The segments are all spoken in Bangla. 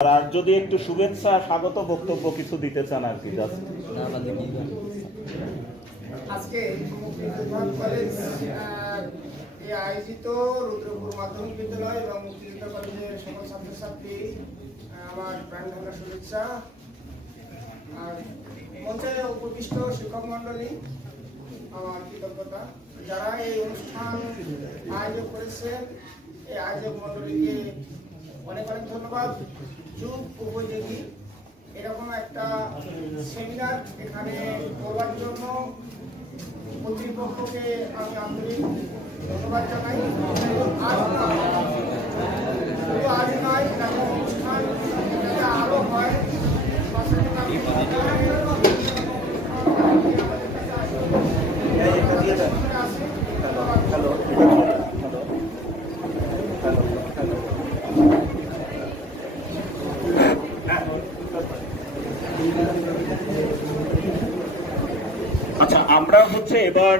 আর যদি একটু শুভেচ্ছা স্বাগত বক্তব্য কিছু দিতে চান আর কি জাস্ট। আজকে কলেজ আয়োজিত রুদ্রপুর মাধ্যমিক বিদ্যালয় এবং মুক্তিযোদ্ধা কলেজের সকল ছাত্রছাত্রী আমার প্রাণ ঢাকা শুভেচ্ছা। আর মঞ্চে উপবিষ্ট শিক্ষক মন্ডলী আমার কৃতজ্ঞতা। যারা এই অনুষ্ঠান আয়োজন করেছেন এই আয়োজক মন্ডলীকে অনেক অনেক ধন্যবাদ। যুগ উপযোগী এরকম একটা সেমিনার এখানে করবার জন্য কর্তৃপক্ষকে আমি আন্তরিক ধন্যবাদ জানাই। আজ নয় এরকম অনুষ্ঠান আরো হয়। আচ্ছা, আমরা এবার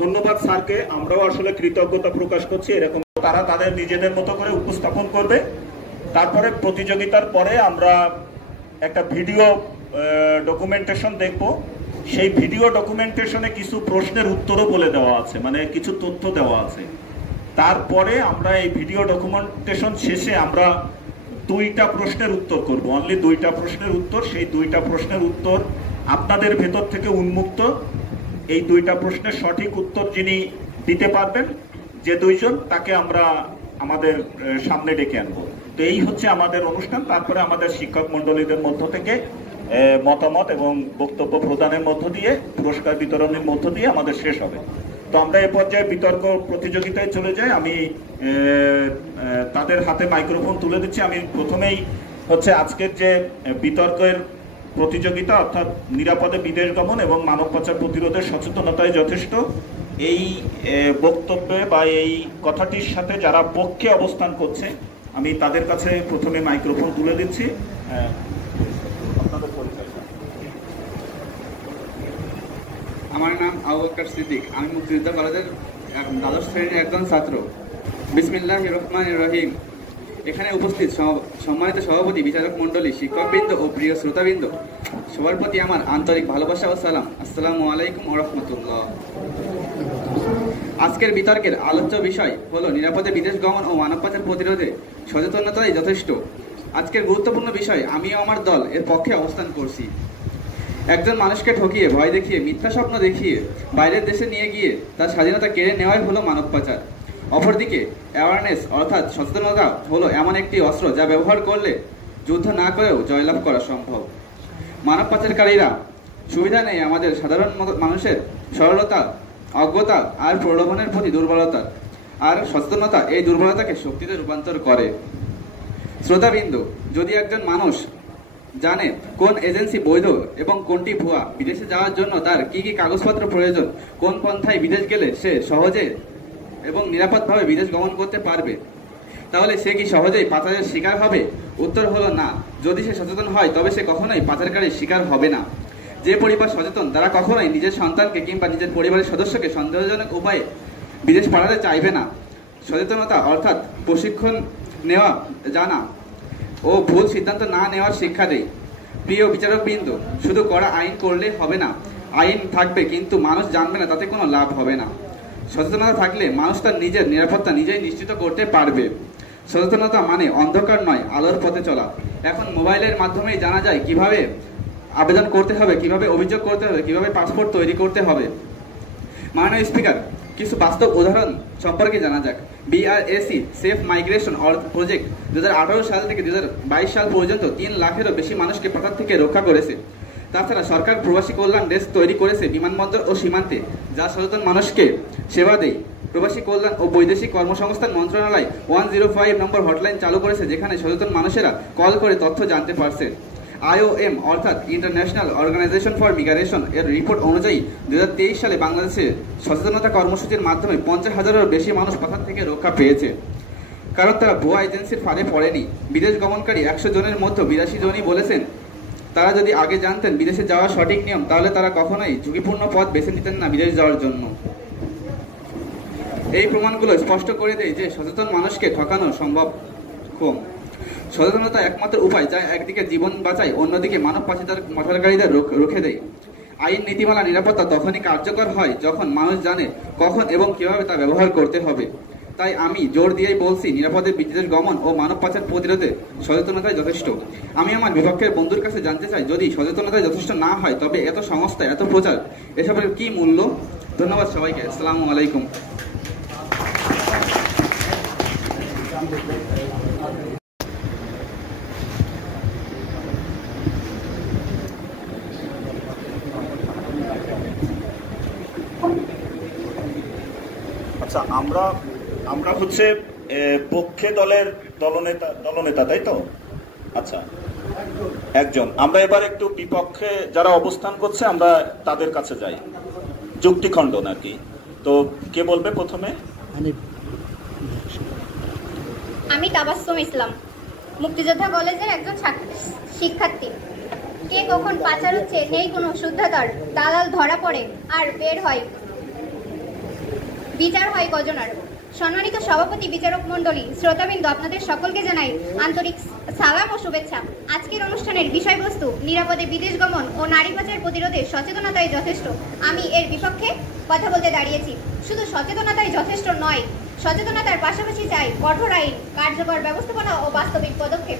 ধন্যবাদ স্যারকে, আমরাও আসলে কৃতজ্ঞতা প্রকাশ করছি। এরকম তারা তাদের নিজেদের মতো করে উপস্থাপন করবে। তারপরে প্রতিযোগিতার পরে আমরা একটা ভিডিও ডকুমেন্টেশন দেখব। সেই ভিডিও ডকুমেন্টেশনে কিছু প্রশ্নের উত্তরও বলে দেওয়া আছে, মানে কিছু তথ্য দেওয়া আছে। তারপরে আমরা এই ভিডিও ডকুমেন্টেশন শেষে আমরা দুইটা প্রশ্নের উত্তর করব, অনলি দুইটা প্রশ্নের উত্তর। সেই দুইটা প্রশ্নের উত্তর আপনাদের ভেতর থেকে উন্মুক্ত। এই দুইটা প্রশ্নের সঠিক উত্তর যিনি দিতে পারবেন, যে দুইজন, তাকে আমরা আমাদের সামনে ডেকে আনবো। তো এই হচ্ছে আমাদের অনুষ্ঠান। তারপরে আমাদের শিক্ষক মন্ডলীদের মধ্য থেকে মতামত এবং বক্তব্য প্রদানের মধ্য দিয়ে, পুরস্কার বিতরণের মধ্য দিয়ে আমাদের শেষ হবে। তো আমরা এ পর্যায়ে বিতর্ক প্রতিযোগিতায় চলে যাই। আমি তাদের হাতে মাইক্রোফোন তুলে দিচ্ছি। আমি প্রথমেই আজকের যে বিতর্কের প্রতিযোগিতা, অর্থাৎ নিরাপদে বিদেশ গমন এবং মানব পাচার প্রতিরোধের সচেতনতায় যথেষ্ট, এই বক্তব্যে বা এই কথাটির সাথে যারা পক্ষে অবস্থান করছে, আমি তাদের কাছে প্রথমে মাইক্রোফোন তুলে দিচ্ছি। আপনাদের পরিচয়। আমার নাম আবু বকর সিদ্দিক। আমি মুক্তিযোদ্ধা কলেজের দ্বাদশ শ্রেণীর একজন ছাত্র। বিসমিল্লাহির রহমানির রহিম। এখানে উপস্থিত সম্মানিত সভাপতি, বিচারক মণ্ডলী, শিক্ষকবৃন্দ ও প্রিয় শ্রোতাবৃন্দ, সবার প্রতি আমার আন্তরিক ভালোবাসা ও সালাম। আসসালামু আলাইকুম ওয়া রাহমাতুল্লাহ। আজকের বিতর্কের আলোচ্য বিষয় হলো নিরাপদে বিদেশ গমন ও মানব পাচার প্রতিরোধে সচেতনতাই যথেষ্ট। আজকের গুরুত্বপূর্ণ বিষয়, আমিও আমার দল এর পক্ষে অবস্থান করছি। একজন মানুষকে ঠকিয়ে, ভয় দেখিয়ে, মিথ্যা স্বপ্ন দেখিয়ে বাইরের দেশে নিয়ে গিয়ে তার স্বাধীনতা কেড়ে নেওয়াই হলো মানব পাচার। অপরদিকে অ্যাওয়ারনেস অর্থাৎ সচেতনতা হলো এমন একটি অস্ত্র যা ব্যবহার করলে যুদ্ধ না করেও জয়লাভ করা সম্ভব। মানব পাচারকারীরা সুবিধা নেই আমাদের সাধারণ মানুষের সরলতা, অজ্ঞতা আর প্রলোভনের প্রতি দুর্বলতা, আর সচেতনতা এই দুর্বলতাকে শক্তিতে রূপান্তর করে। শ্রোতাবৃন্দ, যদি একজন মানুষ জানে কোন এজেন্সি বৈধ এবং কোনটি ভুয়া, বিদেশে যাওয়ার জন্য তার কি কি কাগজপত্র প্রয়োজন, কোন পন্থায় বিদেশ গেলে সে সহজে এবং নিরাপদভাবে বিদেশ গমন করতে পারবে, তাহলে সে কি সহজেই পাচারের শিকার হবে? উত্তর হলো না। যদি সে সচেতন হয় তবে সে কখনোই পাচারকারীর শিকার হবে না। যে পরিবার সচেতন তারা কখনোই নিজের সন্তানকে কিংবা নিজের পরিবারের সদস্যকে সন্দেহজনক উপায়ে বিদেশ পাঠাতে চাইবে না। সচেতনতা অর্থাৎ প্রশিক্ষণ নেওয়া, জানা ও ভুল সিদ্ধান্ত না নেওয়ার শিক্ষা দেয়। প্রিয় বিচারকবৃন্দ, শুধু কড়া আইন করলে হবে না। আইন থাকবে কিন্তু মানুষ জানবে না, তাতে কোনো লাভ হবে না। সচেতনতা থাকলে মানুষ তার নিজের নিরাপত্তা নিজেই নিশ্চিত করতে পারবে। সচেতনতা মানে অন্ধকার নয়, আলোর পথে চলা। এখন মোবাইলের মাধ্যমেই জানা যায় কিভাবে আবেদন করতে হবে, কিভাবে অভিযোগ করতে হবে, কিভাবে পাসপোর্ট তৈরি করতে হবে। মাননীয় স্পিকার, কিছু বাস্তব উদাহরণ সম্পর্কে জানা যাক। বিআরএসি সেফ মাইগ্রেশন প্রজেক্ট 2018 সাল থেকে 2022 সাল পর্যন্ত 3 লাখেরও বেশি মানুষকে পাচার থেকে রক্ষা করেছে। তাছাড়া সরকার প্রবাসী কল্যাণ ডেস্ক তৈরি করেছে বিমানবন্দর ও সীমান্তে, যা সচেতন মানুষকে সেবা দেয়। প্রবাসী কল্যাণ ও বৈদেশিক কর্মসংস্থান মন্ত্রণালয় 105 নম্বর হটলাইন চালু করেছে, যেখানে সচেতন মানুষেরা কল করে তথ্য জানতে পারছে। IOM অর্থাৎ ইন্টারন্যাশনাল অর্গানাইজেশন ফর মিগ্রেশন এর রিপোর্ট অনুযায়ী 2023 সালে বাংলাদেশে সচেতনতা কর্মসূচির মাধ্যমে 50,000-এরও বেশি মানুষ পাচার থেকে রক্ষা পেয়েছে, কারণ তারা ভুয়া এজেন্সির ফাঁদে পড়েনি। বিদেশ গমনকারী 100 জনের মধ্যে 82 জনই বলেছেন তারা যদি আগে জানতেন বিদেশে যাওয়ার সঠিক নিয়ম, তাহলে তারা কখনোই ঝুঁকিপূর্ণ পথ বেছে নিতেন না বিদেশ যাওয়ার জন্য। এই প্রমাণগুলো স্পষ্ট করে দেয় যে সচেতন মানুষকে ঠকানো সম্ভব কম। সচেতনতা একমাত্র উপায় যা একদিকে জীবন বাঁচায়, অন্যদিকে মানব পাচারকারীদের রুখে দেয়। আইন, নীতিমালা, নিরাপত্তা তখনই কার্যকর হয় যখন মানুষ জানে কখন এবং কিভাবে তা ব্যবহার করতে হবে। তাই আমি জোর দিয়েই বলছি, নিরাপদে বিদেশ গমন ও মানব পাচার প্রতিরোধে সচেতনতাই যথেষ্ট। আমি আমার বিপক্ষের বন্ধুর কাছে জানতে চাই, যদি সচেতনতাই যথেষ্ট না হয় তবে এত সংস্থা, এত প্রচার, এসবের কি মূল্য? ধন্যবাদ সবাইকে। আসসালামু আলাইকুম। আচ্ছা, আমরা হচ্ছে পক্ষে দলনেতা তাই তো? আচ্ছা, একজন। আমরা এবার একটু বিপক্ষে যারা অবস্থান করছে আমরা তাদের কাছে যাই, যুক্তি খণ্ডন আর কি। তো কে বলবে প্রথমে? আমি তাবাসসুম ইসলাম, মুক্তিযোদ্ধা কলেজের একজন শিক্ষার্থী। কে কখন পাচার হচ্ছে নেই কোনো শুদ্ধাতার, দালাল ধরা পড়ে আর বের হয়, বিচার হয় কজনার। সম্মানিত সভাপতি, বিচারক মণ্ডলী, শ্রোতাবৃন্দ, আপনাদের সকলকে জানাই আন্তরিক সালাম ও শুভেচ্ছা। আজকের অনুষ্ঠানের বিষয়বস্তু নিরাপদে বিদেশ গমন ও নারী পাচার প্রতিরোধে সচেতনতাই যথেষ্ট। আমি এর বিপক্ষে কথা বলতে দাঁড়িয়েছি। শুধু সচেতনতাই যথেষ্ট নয়, সচেতনতার পাশাপাশি চাই কঠোর আইন, কার্যকর ব্যবস্থাপনা ও বাস্তবিক পদক্ষেপ।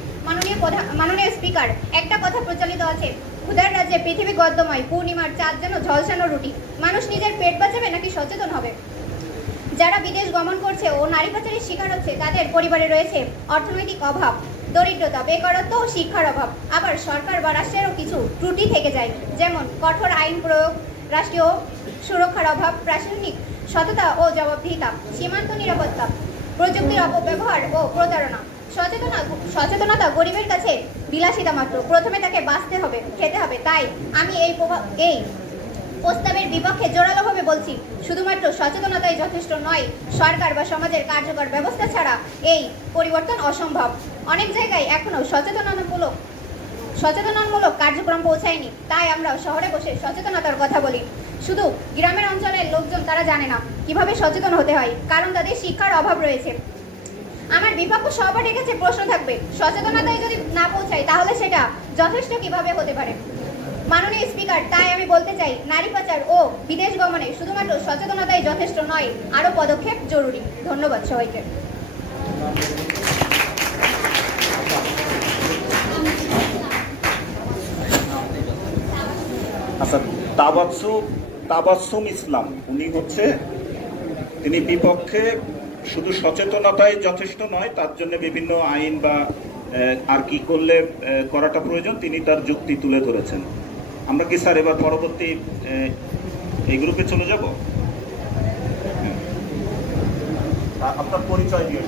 মাননীয় স্পিকার, একটা কথা প্রচলিত আছে, ক্ষুধার রাজ্যে পৃথিবী গদ্যময়, পূর্ণিমার চাঁদ যেন ঝলসানো রুটি। মানুষ নিজের পেট বাঁচাবে নাকি সচেতন হবে? যারা বিদেশ গমন করছে ও নারী পাচারের শিকার হচ্ছে তাদের পরিবারে রয়েছে অর্থনৈতিক অভাব, দরিদ্রতা, বেকারত্ব ও শিক্ষার অভাব। আবার সরকার বা রাষ্ট্রেরও কিছু ত্রুটি থেকে যায়, যেমন কঠোর আইন প্রয়োগ, রাষ্ট্রীয় সুরক্ষার অভাব, প্রশাসনিক সততা ও জবাবদিহিতা, সীমান্ত নিরাপত্তা, প্রযুক্তির অপব্যবহার ও প্রতারণা। সচেতনতা গরিবের কাছে বিলাসিতা মাত্র, প্রথমে তাকে বাঁচতে হবে, খেতে হবে। তাই আমি এই প্রস্তাবের বিপক্ষে জোরালোভাবে বলছি, শুধুমাত্র সচেতনতাই যথেষ্ট নয়, সরকার বা সমাজের কার্যকর ব্যবস্থা ছাড়া এই পরিবর্তন অসম্ভব। অনেক জায়গায় এখনো সচেতনতামূলক কার্যক্রম পৌঁছায়নি, তাই আমরা শহরে বসে সচেতনতার কথা বলি। শুধু গ্রামের অঞ্চলের লোকজন তারা জানে না কিভাবে সচেতন হতে হয়, কারণ তাদের শিক্ষার অভাব রয়েছে। আমার বিপক্ষ সহপাঠীর কাছে প্রশ্ন থাকবে, সচেতনতায় যদি না পৌঁছায় তাহলে সেটা যথেষ্ট কিভাবে হতে পারে? মাননীয় স্পিকার, তাই আমি বলতে চাই, নারী পাচার ও বিদেশ গমনে শুধুমাত্র সচেতনতাই যথেষ্ট নয়, আরও পদক্ষেপ জরুরি। ধন্যবাদ সবাইকে। আচ্ছা, তাবাসসুম ইসলাম, তিনি বিপক্ষে শুধু সচেতনতাই যথেষ্ট নয়, তার জন্য বিভিন্ন আইন বা আর কি করলে করাটা প্রয়োজন তিনি তার যুক্তি তুলে ধরেছেন। আমরা কি স্যার এবার পরবর্তী এই গ্রুপে চলে যাব? আপনার পরিচয় দিয়ে।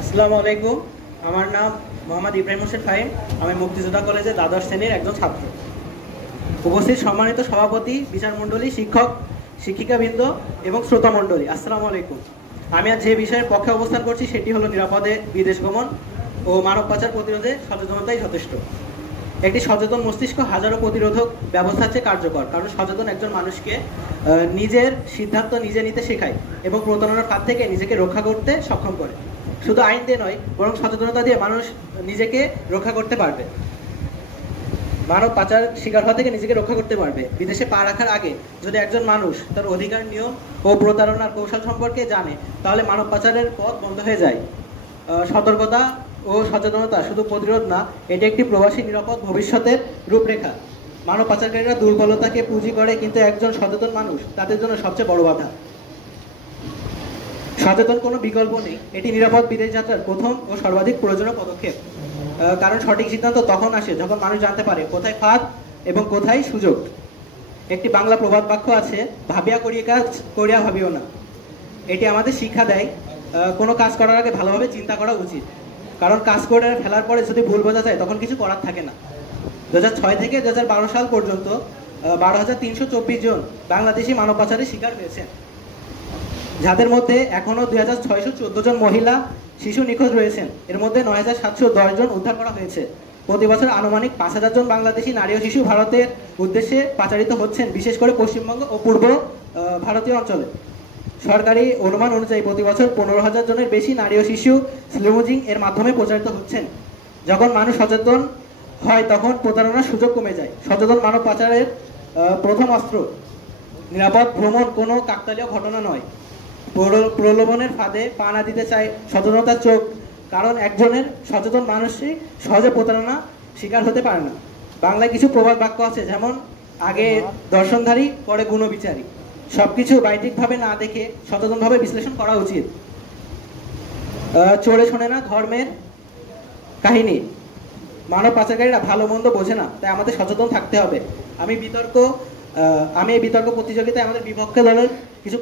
আসসালামু আলাইকুম, আমার নাম মোহাম্মদ ইব্রাহিম হোসেন ফাহিম। আমি মুক্তিযোদ্ধা কলেজের দ্বাদশ শ্রেণীর একজন ছাত্র। উপস্থিত সম্মানিত সভাপতি, বিচারমণ্ডলী, শিক্ষক শিক্ষিকাবৃন্দ এবং শ্রোতামণ্ডলী, আসসালামু আলাইকুম। আমি আজ যে বিষয়ের পক্ষে অবস্থান করছি সেটি হলো নিরাপদে বিদেশ গমন ও মানব পাচার প্রতিরোধে সচেতনতাই যথেষ্ট। একটি সচেতন মস্তিষ্ক হাজারো প্রতিরোধক ব্যবস্থার চেয়ে কার্যকর, কারণ সচেতন একজন মানুষকে নিজের সিদ্ধান্ত নিজে নিতে শেখায় এবং প্রতারণার হাত থেকে নিজেকে রক্ষা করতে সক্ষম করে। শুধু আইন দিয়ে নয়, বরং সচেতনতা দিয়ে মানুষ নিজেকে রক্ষা করতে পারবে, মানব পাচার শিকার হওয়া থেকে নিজেকে রক্ষা করতে পারবে। বিদেশে পা রাখার আগে যদি একজন মানুষ তার অধিকার, নিয়ম ও প্রতারণার কৌশল সম্পর্কে জানে, তাহলে মানব পাচারের পথ বন্ধ হয়ে যায়। সতর্কতা ও সচেতনতা শুধু প্রতিরোধ না, এটি একটি প্রবাসী নিরাপদ ভবিষ্যতের রূপরেখা। মানব পাচারকারীরা দুর্বলতাকে পুঁজি করে, কিন্তু একজন সচেতন মানুষ তাদের জন্য সবচেয়ে বড় বাধা। সচেতন কোনো বিকল্প নেই, এটি নিরাপদ বিদেশ যাত্রার প্রথম ও সর্বাধিক প্রয়োজনীয় পদক্ষেপ। কারণ সঠিক সিদ্ধান্ত তখন আসে যখন মানুষ জানতে পারে কোথায় ফাঁদ এবং কোথায় সুযোগ। একটি বাংলা প্রবাদ বাক্য আছে, ভাবিয়া করিয়া কাজ করিয়া ভাবিও না। এটি আমাদের শিক্ষা দেয় কোনো কাজ করার আগে ভালোভাবে চিন্তা করা উচিত, কারণ কাজ করে ফেলার পরে যদি ভুল বোঝা যায় তখন কিছু করার থাকে না। 2006 থেকে 2012 সাল পর্যন্ত 12,324 জন বাংলাদেশি মানব পাচারের শিকার হয়েছেন, যাদের মধ্যে এখনো 2,614 জন মহিলা শিশু নিখোঁজ রয়েছেন। এর মধ্যে 9,710 জন উদ্ধার করা হয়েছে। প্রতি বছর আনুমানিক 5,000 জন বাংলাদেশি নারী ও শিশু ভারতের উদ্দেশ্যে পাচারিত হচ্ছেন, বিশেষ করে পশ্চিমবঙ্গ ও পূর্ব ভারতীয় অঞ্চলে। সরকারি অনুমান অনুযায়ী প্রতি বছর 15,000 জনের বেশি নারী ও শিশু স্লেমোজিং এর মাধ্যমে প্রচারিত হচ্ছেন। যখন মানুষ সচেতন হয় তখন প্রতারণার সুযোগ কমে যায়। সচেতন মানব পাচারের প্রথম অস্ত্র নিরাপদ ভ্রমণ কোনো কাকতালীয় ঘটনা নয়। প্রলোভনের ফাঁদে পা না দিতে চায় সচেতনতার চোখ, কারণ একজনের সচেতন মানুষই সহজে প্রতারণা শিকার হতে পারে না। বাংলায় কিছু প্রবাদ বাক্য আছে, যেমন আগে দর্শনধারী পরে গুণবিচারী। সবকিছু বাহ্যিকভাবে না দেখে সচেতনভাবে বিশ্লেষণ করা উচিত। চোরে শোনে না ধর্মের কাহিনী। মানব পাচারকারীরা ভালো মন্দ বোঝে না, তাই আমাদের সচেতন থাকতে হবে। আমি এই বিতর্ক প্রতিযোগিতায় আমাদের বিপক্ষ দলের কিছু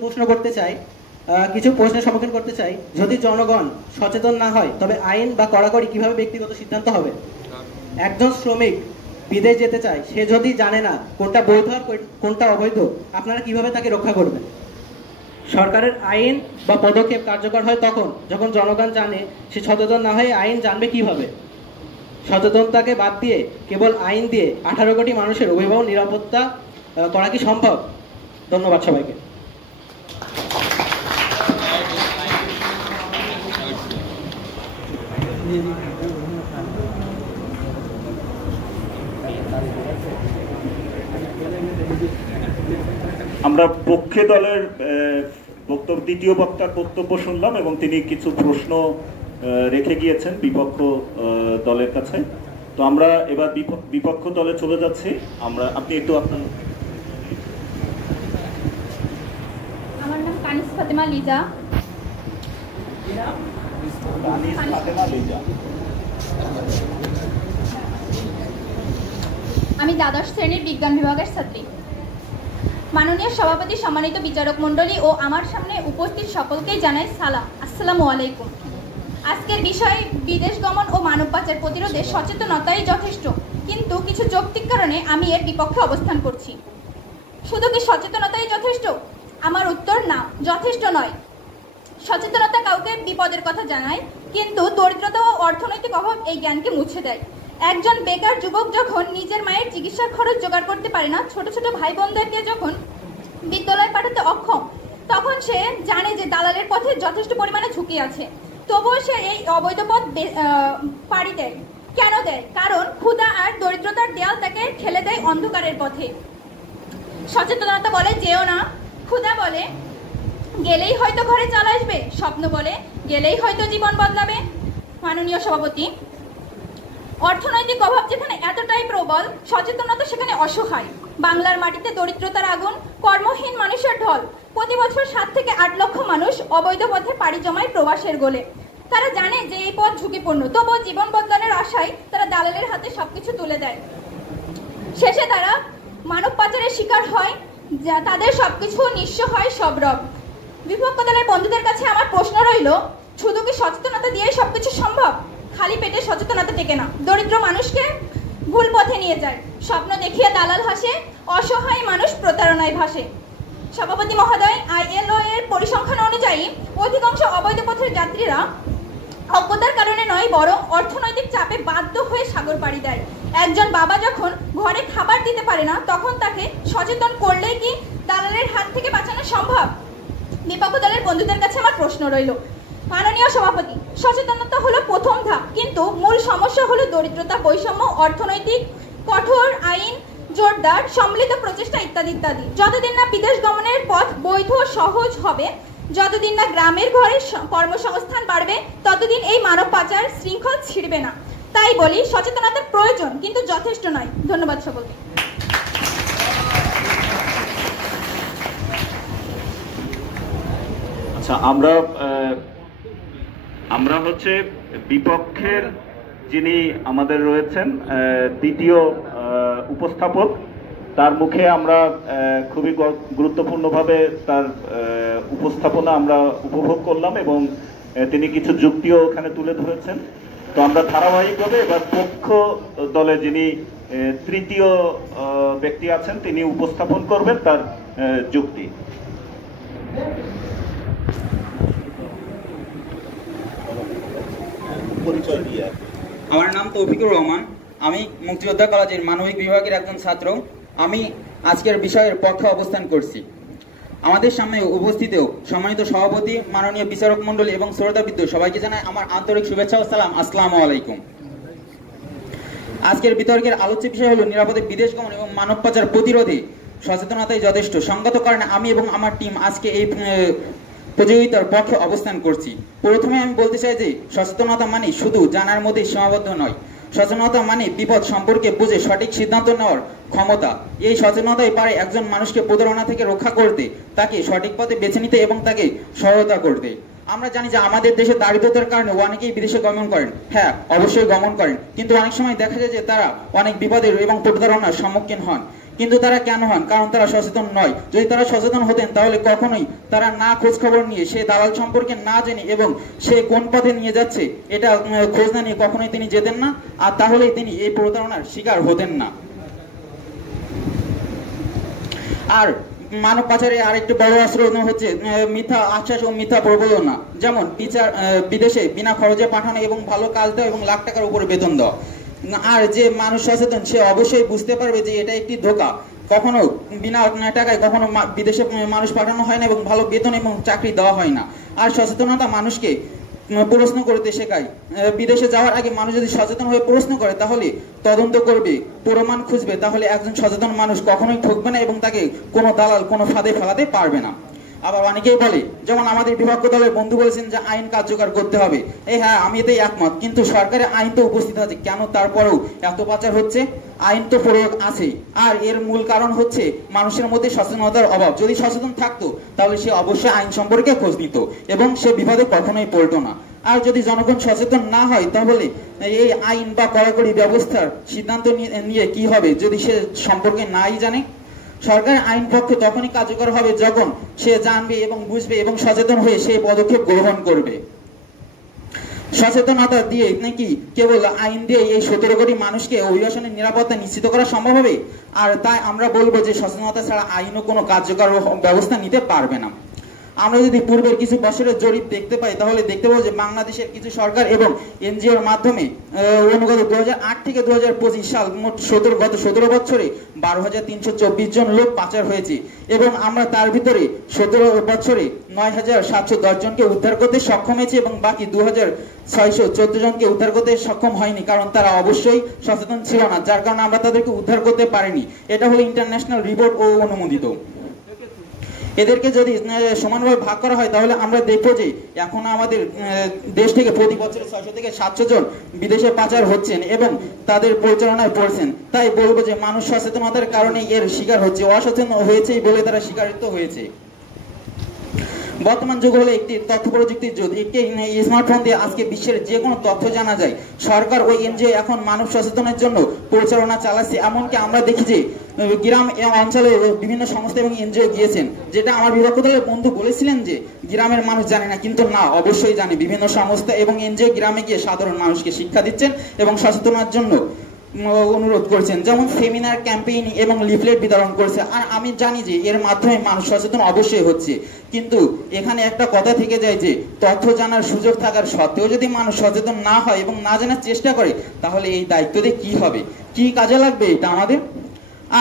প্রশ্নের সম্মুখীন করতে চাই। যদি জনগণ সচেতন না হয় তবে আইন বা কড়াকড়ি কিভাবে ব্যক্তিগত সিদ্ধান্ত হবে? একজন শ্রমিক বিদেশ যেতে চায়, সে যদি জানে না কোনটা বৈধ আর কোনটা অবৈধ, আপনারা কিভাবে তাকে রক্ষা করবেন? সরকারের আইন বা পদক্ষেপ কার্যকর হয় তখন যখন জনগণ জানে। সে সচেতন না হয়ে আইন জানবে কিভাবে? সচেতনতাকে বাদ দিয়ে কেবল আইন দিয়ে 18 কোটি মানুষের অভিভাবক নিরাপত্তা করা কি সম্ভব? ধন্যবাদ সবাইকে। আমরা পক্ষে দলের দ্বিতীয় বক্তার বক্তব্য শুনলাম এবং তিনি কিছু প্রশ্ন রেখে গিয়েছেন বিপক্ষ দলের কাছে। তো আমরা এবার বিপক্ষ দলে চলে যাচ্ছি। আপনি একটু আপনার। আমার নাম কানিস ফাতেমা লিজা। আমি দ্বাদশ শ্রেণীর বিজ্ঞান বিভাগের ছাত্রী। মাননীয় সভাপতি, সম্মানিত বিচারক মণ্ডলী ও আমার সামনে উপস্থিত সকলকেই জানাই সালাম, আসসালামু আলাইকুম। আজকের বিষয় বিদেশ গমন ও মানব পাচার প্রতিরোধে সচেতনতাই যথেষ্ট, কিন্তু কিছু যৌক্তিক কারণে আমি এর বিপক্ষে অবস্থান করছি। শুধু কি সচেতনতাই যথেষ্ট? আমার উত্তর না, যথেষ্ট নয়। সচেতনতা কাউকে বিপদের কথা জানায়, কিন্তু দরিদ্রতা ও অর্থনৈতিক অভাব এই জ্ঞানকে মুছে দেয়। একজন বেকার যুবক যখন নিজের মায়ের চিকিৎসার খরচ জোগাড় করতে পারে না, ছোট ছোট ভাই বোনদেরকে যখন বিদ্যালয়ে পাঠাতে অক্ষম, তখন সে জানে যে দালালের পথে যথেষ্ট পরিমাণে ঝুঁকি আছে, তবুও সে এই অবৈধ পথ পাড়ি দেয়। কেন দেয়? কারণ ক্ষুধা আর দরিদ্রতার দেয়াল তাকে ঠেলে দেয় অন্ধকারের পথে। সচেতনতা বলে যেও না, ক্ষুধা বলে গেলেই হয়তো ঘরে চাল আসবে, স্বপ্ন বলে গেলেই হয়তো জীবন বদলাবে। মাননীয় সভাপতি, অর্থনৈতিক অভাব যেখানে এতটাই প্রবল, সচেতনতা সেখানে অসহায়। বাংলার মাটিতে দরিদ্রতার আগুন, কর্মহীন মানুষের ঢল। প্রতি বছর 7 থেকে 8 লক্ষ মানুষ অবৈধ পথে পাড়ি জমায় প্রবাসের গোলে। তারা জানে যে এই পথ ঝুঁকিপূর্ণ, তবুও জীবন বদলানোর আশায় তারা দালালের হাতে সবকিছু তুলে দেয়। শেষে তারা মানব পাচারের শিকার হয়, যা তাদের সবকিছু নিঃস্ব হয় সব রব। বিপক্ষ দলের বন্ধুদের কাছে আমার প্রশ্ন রইল, শুধু কি সচেতনতা দিয়ে সবকিছু সম্ভব? খালি পেটে সচেতনতা টেকে না, দরিদ্র মানুষকে ভুল পথে নিয়ে যায়। স্বপ্ন দেখিয়ে দালাল হাসে, অসহায় মানুষ প্রতারণায় ভাসে। সভাপতি মহোদয়, ILO এর পরিসংখ্যান অনুযায়ী অধিকাংশ অবৈধ পথের যাত্রীরা অজ্ঞতার কারণে নয়, বরং অর্থনৈতিক চাপে বাধ্য হয়ে সাগর পাড়ি দেয়। একজন বাবা যখন ঘরে খাবার দিতে পারে না, তখন তাকে সচেতন করলেই কি দালালের হাত থেকে বাঁচানো সম্ভব? বিপক্ষ দলের বন্ধুদের কাছে আমার প্রশ্ন রইল। মাননীয় সভাপতি, সচেতনতা হলো প্রথম ধাপ, কিন্তু মূল সমস্যা হলো দরিদ্রতা, বৈষম্য, অর্থনৈতিক কঠোর আইন, জোরদার সম্মিলিত প্রচেষ্টা ইত্যাদি ইত্যাদি। যতদিন না বিদেশ গমনের পথ বৈধ সহজ হবে, যতদিন না গ্রামের ঘরে কর্মসংস্থান বাড়বে, ততদিন এই মানব পাচার শৃঙ্খল ছিঁড়বে না। তাই বলি, সচেতনতার প্রয়োজন, কিন্তু যথেষ্ট নয়। ধন্যবাদ সকলকে। আচ্ছা, আমরা হচ্ছে বিপক্ষের যিনি আমাদের রয়েছেন দ্বিতীয় উপস্থাপক, তার মুখে আমরা খুবই গুরুত্বপূর্ণভাবে তার উপস্থাপনা আমরা উপভোগ করলাম এবং তিনি কিছু যুক্তিও ওখানে তুলে ধরেছেন। তো আমরা ধারাবাহিকভাবে এবার পক্ষ দলে যিনি তৃতীয় ব্যক্তি আছেন, তিনি উপস্থাপন করবেন তার যুক্তি। আমার নাম তৌফিকুর রহমান। আমি মুক্তিযোদ্ধা কলেজের মানবিক বিভাগের একজন ছাত্র। আমি আজকের বিষয়ের পক্ষে অবস্থান করছি। আমাদের সামনে উপস্থিত সম্মানিত সভাপতি, মাননীয় বিচারক মণ্ডলী এবং শ্রোতাবৃন্দ সবাইকে জানাই আমার আন্তরিক শুভেচ্ছা ও সালাম। আসসালামু আলাইকুম। আজকের বিতর্কের আলোচ্য বিষয় হলো নিরাপদে বিদেশ গমন এবং মানব পাচার প্রতিরোধে সচেতনতাই যথেষ্ট। সঙ্গত কারণে আমি এবং আমার টিম আজকে এই প্রতিযোগিতার পক্ষে অবস্থান করছি। প্রথমে আমি বলতে চাই যে সচেতনতা মানে শুধু জানার মধ্যে সীমাবদ্ধ নয়। সচেতনতা মানে বিপদ সম্পর্কে বুঝে সঠিক সিদ্ধান্ত নেওয়ার ক্ষমতা। এই সচেতনতাই পারে একজন মানুষকে প্রতারণা থেকে রক্ষা করতে, তাকে সঠিক পথে বেছে নিতে এবং তাকে সহায়তা করতে। আমরা জানি যে আমাদের দেশে দারিদ্রতার কারণে অনেকেই বিদেশে গমন করেন। হ্যাঁ, অবশ্যই গমন করেন, কিন্তু অনেক সময় দেখা যায় যে তারা অনেক বিপদের এবং প্রতারণার সম্মুখীন হন। কিন্তু তারা কেন হন? কারণ তারা সচেতন নয়। যদি তারা সচেতন হতেন তাহলে কখনোই তারা না খোঁজ খবর নিয়ে, সে দালাল সম্পর্কে না জেনে এবং সে কোন পথে নিয়ে যাচ্ছে এটা খোঁজ না নিয়ে কখনোই তিনি যেতেন না, আর তাহলেই তিনি এই প্রতারণার শিকার হতেন না। আর মানব পাচারে আরেকটি বড় অস্ত্র হচ্ছে মিথ্যা আশ্বাস ও মিথ্যা প্রবঞ্চনা। যেমন বিদেশে বিনা খরচে পাঠানো এবং ভালো কাজ দেওয়া এবং লাখ টাকার উপরে বেতন দেওয়া। আর যে মানুষ সচেতন সে অবশ্যই বুঝতে পারবে যে এটা একটি ধোঁকা। কখনো বিনা টাকায় কখনো বিদেশে মানুষ পাঠানো হয় না এবং ভালো বেতন এবং চাকরি দেওয়া হয় না। আর সচেতনতা মানুষকে প্রশ্ন করতে শেখায়। বিদেশে যাওয়ার আগে মানুষ যদি সচেতন হয়ে প্রশ্ন করে, তাহলে তদন্ত করবে, প্রমাণ খুঁজবে, তাহলে একজন সচেতন মানুষ কখনোই ঠকবে না এবং তাকে কোনো দালাল কোনো ফাঁদে ফেলাতে পারবে না। আবার অনেকেই বলে, যেমন আমাদের বিপক্ষ দলের বন্ধু বলেছেন যে আইন কার্যকর করতে হবে। হ্যাঁ, আমি এতেই একমত, কিন্তু সরকারের আইন তো উপস্থিত আছে, কেন তারপরেও এত পাচার হচ্ছে? আইন তো প্রয়োগ আছে, আর এর মূল কারণ হচ্ছে মানুষের মধ্যে সচেতনতার অভাব। যদি সচেতন থাকতো তাহলে সে অবশ্যই আইন সম্পর্কে খোঁজ নিত এবং সে বিপদে কখনোই পড়তো না। আর যদি জনগণ সচেতন না হয় তাহলে এই আইন বা কড়াকড়ি ব্যবস্থার সিদ্ধান্ত নিয়ে কি হবে যদি সে সম্পর্কে নাই জানে? সরকারের আইন পক্ষে তখনই কার্যকর হবে যখন সে জানবে এবং বুঝবে এবং সচেতন হয়ে সেই পদক্ষেপ গ্রহণ করবে। সচেতনতা দিয়ে নাকি কেবল আইন দিয়ে এই 17 কোটি মানুষকে অভিবাসনের নিরাপত্তা নিশ্চিত করা সম্ভব হবে? আর তাই আমরা বলবো যে সচেতনতা ছাড়া আইনও কোনো কার্যকর ব্যবস্থা নিতে পারবে না। আমরা যদি পূর্বের কিছু বছরের জরিপ দেখতে পাই তাহলে দেখতে পাবো যে বাংলাদেশের কিছু সরকার এবং এনজিওর মাধ্যমে অনুগত 2008 থেকে 2025 সাল মোট গত 17 বছরে 12,324 জন লোক পাচার হয়েছে এবং আমরা তার ভিতরে 17 বছরে 9,710 জনকে উদ্ধার করতে সক্ষম হয়েছে এবং বাকি 2,614 জনকে উদ্ধার করতে সক্ষম হয়নি, কারণ তারা অবশ্যই সচেতন ছিল না, যার কারণে আমরা তাদেরকে উদ্ধার করতে পারিনি। এটা হলো ইন্টারন্যাশনাল রিপোর্ট ও অনুমোদিত। এদেরকে যদি সমানভাবে ভাগ করা হয় তাহলে আমরা দেখবো যে এখন আমাদের দেশ থেকে প্রতি বছর 600 থেকে 700 জন বিদেশে পাচার হচ্ছেন এবং তাদের পরিচালনায় পড়ছেন। তাই বলবো যে মানুষ সচেতনতার কারণে এর শিকার হচ্ছে, অসচেতন হয়েছে বলে তারা শিকারিত হয়েছে। বর্তমান যুগ হলো একটি তথ্য প্রযুক্তির যুগ। একটি স্মার্টফোন দিয়ে আজকে বিশ্বের যে কোনো তথ্য জানা যায়। সরকার ও এনজিও এখন মানব সচেতনের জন্য পরিচালনা চালাচ্ছে। এমনকি আমরা দেখি যে গ্রাম অঞ্চলে বিভিন্ন সংস্থা এবং এনজিও গিয়েছেন, যেটা আমার বিপক্ষ দলের বন্ধু বলেছিলেন যে গ্রামের মানুষ জানে না, কিন্তু না, অবশ্যই জানে। বিভিন্ন সংস্থা এবং এনজিও গ্রামে গিয়ে সাধারণ মানুষকে শিক্ষা দিচ্ছেন এবং সচেতনার জন্য অনুরোধ করছেন, যেমন সেমিনার, ক্যাম্পেইন এবং লিফলেট বিতরণ করছে। আর আমি জানি যে এর মাধ্যমে মানুষ সচেতন অবশ্যই হচ্ছে, কিন্তু এখানে একটা কথা থেকে যায় যে তথ্য জানার সুযোগ থাকার সত্ত্বেও যদি মানুষ সচেতন না হয় এবং না জানার চেষ্টা করে তাহলে এই দায়িত্ব দিয়ে কি হবে, কি কাজে লাগবে এটা আমাদের?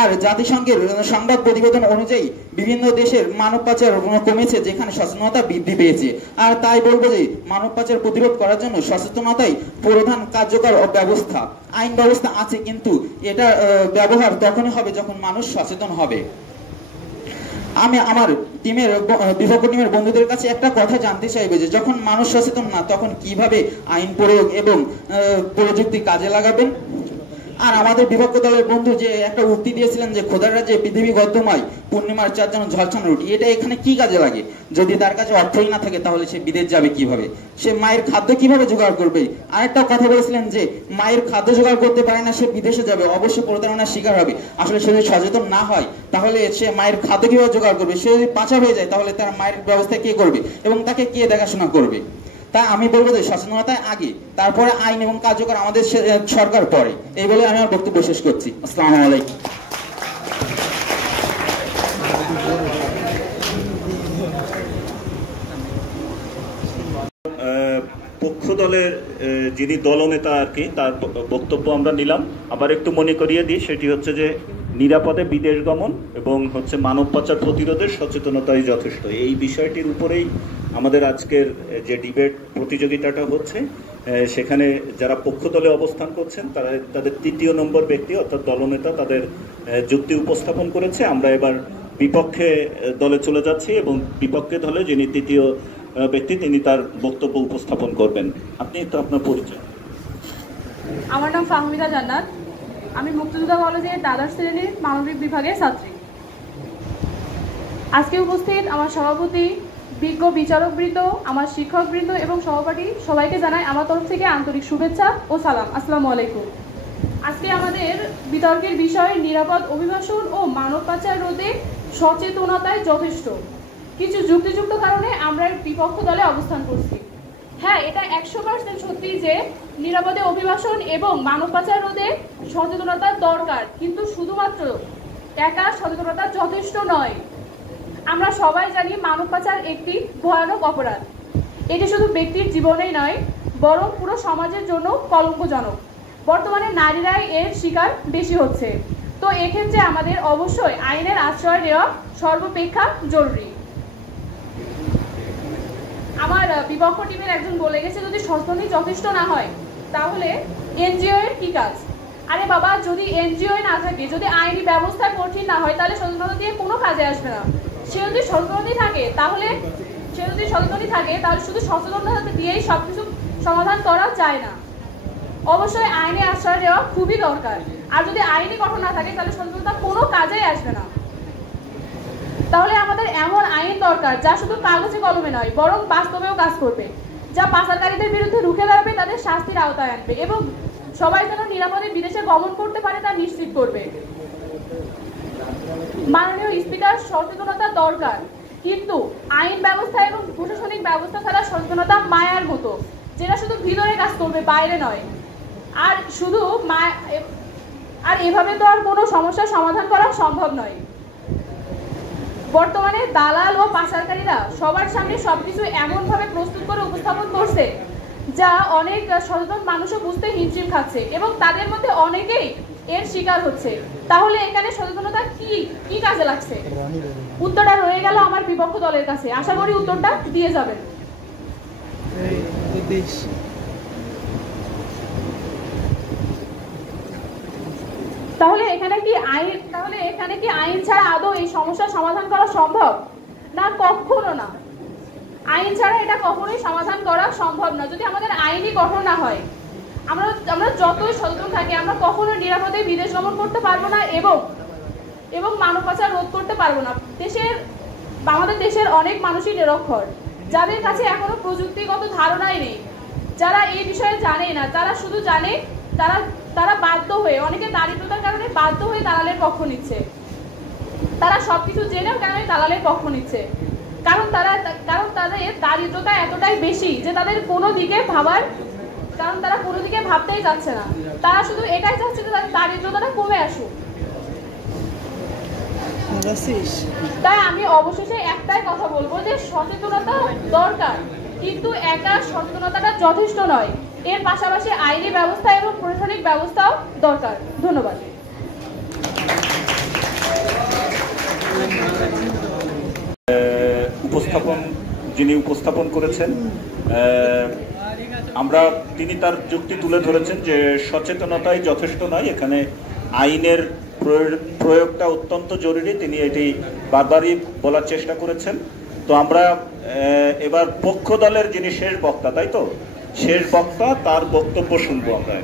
আর জাতিসংঘের সংবাদ প্রতিবেদন অনুযায়ী বিভিন্ন দেশের মানব পাচার কমেছে যেখানে সচেতনতা বৃদ্ধি পেয়েছে। আর তাই বলবো যে মানব পাচার প্রতিরোধ করার জন্য সচেতনতাই প্রধান কার্যকর ব্যবস্থা। আইন ব্যবস্থা আছে, কিন্তু এটা ব্যবহার তখনই হবে যখন মানুষ সচেতন হবে। আমি আমার বিপক্ষ টিমের বন্ধুদের কাছে একটা কথা জানতে চাইবে যে যখন মানুষ সচেতন না তখন কিভাবে আইন প্রয়োগ এবং প্রযুক্তি কাজে লাগাবেন? আর আমাদের বিপক্ষ দলের বন্ধু যে একটা উক্তি দিয়েছিলেন যে খোদার রাজ্যে পৃথিবী গদ্যময়, পূর্ণিমার চাঁদ যেন ঝলসানো রুটি, এটা এখানে কি কাজে লাগে? যদি তার কাছে অর্থই না থাকে তাহলে সে বিদেশ যাবে কিভাবে? সে মায়ের খাদ্য কিভাবে জোগাড় করবে? আরেকটা কথা বলেছিলেন যে মায়ের খাদ্য জোগাড় করতে পারে না, সে বিদেশে যাবে, অবশ্যই প্রতারণার শিকার হবে। আসলে সে যদি সচেতন না হয় তাহলে সে মায়ের খাদ্য কিভাবে জোগাড় করবে? সে যদি পাচার হয়ে যায় তাহলে তার মায়ের ব্যবস্থা কে করবে এবং তাকে কে দেখাশোনা করবে? তাই আমি বলবো যে সচেতনতায় আগে, তারপরে আইন এবং কার্যকর আমাদের সরকার পরে। এই বলে আমি আমার বক্তব্য শেষ করছি। আসসালামু আলাইকুম। পক্ষ দলের যিনি দলনেতা আর কি, তার বক্তব্য আমরা নিলাম। আবার একটু মনে করিয়ে দিই, সেটি হচ্ছে যে নিরাপদে বিদেশ গমন এবং মানব পাচার প্রতিরোধের সচেতনতাই যথেষ্ট। এই বিষয়টির উপরেই আমাদের আজকের যে ডিবেট প্রতিযোগিতাটা হচ্ছে, সেখানে যারা পক্ষ দলে অবস্থান করছেন তারা তাদের তৃতীয় নম্বর ব্যক্তি অর্থাৎ দলনেতা তাদের যুক্তি উপস্থাপন করেছে। আমরা এবার বিপক্ষে দলে চলে যাচ্ছি এবং বিপক্ষে দলে যিনি তৃতীয় ব্যক্তি তিনি তার বক্তব্য উপস্থাপন করবেন। আপনি একটু আপনার পরিচয়। আমার নাম ফাহমিদা জান্নাত, আমি মুক্তিযোদ্ধা কলেজের দ্বাদশ শ্রেণীর মানবিক বিভাগের ছাত্রী। আজকে উপস্থিত আমার সভাপতি, বিজ্ঞ বিচারকবৃন্দ, আমার শিক্ষকবৃন্দ এবং সহপাঠী সবাইকে জানাই আমার তরফ থেকে আন্তরিক শুভেচ্ছা ও সালাম। আসসালামু আলাইকুম। আজকে আমাদের বিতর্কের বিষয় নিরাপদ অভিবাসন ও মানব পাচার রোধে সচেতনতায় যথেষ্ট। কিছু যুক্তিযুক্ত কারণে আমরা বিপক্ষ দলে অবস্থান করছি। হ্যাঁ, এটা 100% সত্যি যে নিরাপদে অভিবাসন এবং মানব পাচার রোধে সচেতনতার দরকার, কিন্তু শুধুমাত্র একা সচেতনতা যথেষ্ট নয়। আমরা সবাই জানি মানব পাচার একটি ভয়ানক অপরাধ। এটি শুধু ব্যক্তির জীবনেই নয়, বরং পুরো সমাজের জন্য কলঙ্কজনক। বর্তমানে নারীরাই এর শিকার বেশি হচ্ছে। তো এক্ষেত্রে আমাদের অবশ্যই আইনের আশ্রয় নেওয়া সর্বাপেক্ষা জরুরি। আমার বিপক্ষ টিমের একজন বলে গেছে, যদি সচেতনই যথেষ্ট না হয় তাহলে এনজিও এর কি কাজ? আরে বাবা, যদি এনজিও না থাকে, যদি আইনি ব্যবস্থা কঠিন না হয়, তাহলে সচেতনতা দিয়ে কোনো কাজে আসবে না। সে যদি সচেতনই থাকে তাহলে শুধু সচেতনতা দিয়েই সবকিছু সমাধান করা যায় না। অবশ্যই আইনে আশ্রয় দেওয়া খুবই দরকার। আর যদি আইনি গঠন না থাকে তাহলে সচেতনতা কোনো কাজেই আসবে না। তাহলে আমাদের এমন আইন দরকার যা শুধু কাগজে কলমে নয়, বরং বাস্তবেও কাজ করবে, যা পাচারকারীদের বিরুদ্ধে রুখে দাঁড়াবে, তাদের শাস্তির আওতায় আনবে এবং সবাই যেন নিরাপদে বিদেশে গমন করতে পারে তা নিশ্চিত করবে। মাননীয় স্পিকার, সচেতনতা দরকার, কিন্তু আইন ব্যবস্থা এবং প্রশাসনিক ব্যবস্থা ছাড়া সচেতনতা মায়ার মতো, যেটা শুধু ভিতরে কাজ করবে, বাইরে নয়। আর এভাবে তো আর কোনো সমস্যার সমাধান করা সম্ভব নয়। বর্তমানে দালাল ও পাচারকারীরা সবার সামনে সবকিছু এমন ভাবে প্রস্তুত করে উপস্থাপন করছে যা অনেক সচেতন মানুষও বুঝতে হিমশিম খাচ্ছে এবং তাদের মধ্যে অনেকেই এর শিকার হচ্ছে। তাহলে এখানে সচেতনতা কি কাজে লাগছে? উত্তরটা রয়ে গেল আমার বিপক্ষ দলের কাছে। আশা করি উত্তরটা দিয়ে যাবেন। তাহলে এখানে কি আইন ছাড়া আদৌ এই সমস্যার সমাধান করা সম্ভব? না, কখনো না। আইন ছাড়া এটা কখনোই সমাধান করা সম্ভব না। যদি আমাদের আইনি গঠন না হয়, আমরা যতই সচেতন থাকি, আমরা কখনো নিরাপদে বিদেশ গমন করতে পারবো না এবং মানব পাচার রোধ করতে পারবো না। আমাদের দেশের অনেক মানুষই নিরক্ষর, যাদের কাছে এখনো প্রযুক্তিগত ধারণাই নেই, যারা এই বিষয়ে জানে না, তারা শুধু জানে তারা বাধ্য হয়ে, অনেকে দারিদ্রতার কারণে বাধ্য হয়ে দালালের পক্ষ নিচ্ছে। তারা সবকিছু জেনেও কেন দালালের পক্ষ নিচ্ছে? কারণ তাদের দারিদ্রতা এতটাই বেশি যে তারা কোনো দিকে ভাবতেই যাচ্ছে না। তারা শুধু এটাই চাচ্ছে যে তাদের দারিদ্রতাটা কমে আসুক। তাই আমি অবশেষে একটাই কথা বলবো যে সচেতনতা দরকার, কিন্তু একা সচেতনতাটা যথেষ্ট নয়। এর পাশাপাশি আইনি ব্যবস্থা এবং প্রশাসনিক ব্যবস্থাও দরকার। ধন্যবাদ। যিনি উপস্থাপন করেছেন, তিনি তার যুক্তি তুলে ধরেছেন যে সচেতনতাই যথেষ্ট নয়, এখানে আইনের প্রয়োগটা অত্যন্ত জরুরি। তিনি এটি বারবারই বলার চেষ্টা করেছেন। তো আমরা এবার পক্ষ দলের যিনি শেষ বক্তা, তাই তো, শেষ বক্তা তার বক্তব্য শুনবো আমরা।